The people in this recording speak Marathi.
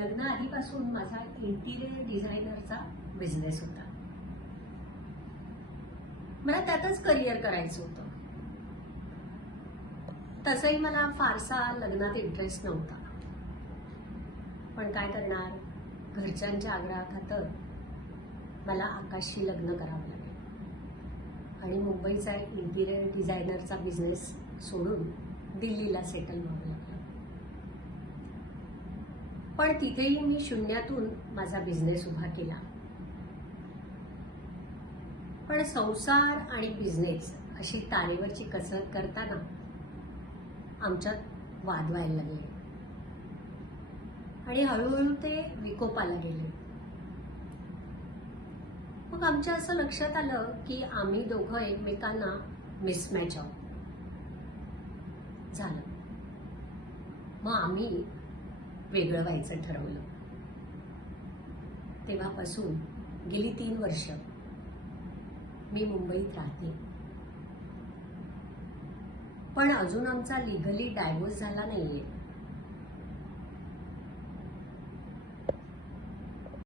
लग्न आधीपासून माझा इंटिरियर डिझायनरचा बिझनेस होता. मला त्यातच करिअर करायचं होतं. तसंही मला फारसा लग्नात इंटरेस्ट नव्हता, पण काय करणार, घरच्यांच्या आग्रहाखातर मला आकाशशी लग्न करावं लागेल आणि मुंबईचा इंटिरियर डिझायनरचा बिझनेस सोडून दिल्लीला सेटल व्हावं लागलं. पण तिथेही मी शून्यातून माझा बिझनेस उभा केला. पण संसार आणि बिझनेस अशी तारेवरची कसरत करताना आमच्यात वाद व्हायला लागले आणि हळूहळू ते विकोपाला गेले. मग आमच्या असं लक्षात आलं की आम्ही दोघं एकमेकांना मिसमॅच आहोत. झालं, मग आम्ही वेगळं व्हायचं ठरवलं. तेव्हापासून गेली 3 वर्ष मी मुंबईत राहते. पण अजून आमचा लिगली डायव्होर्स झाला नाहीये.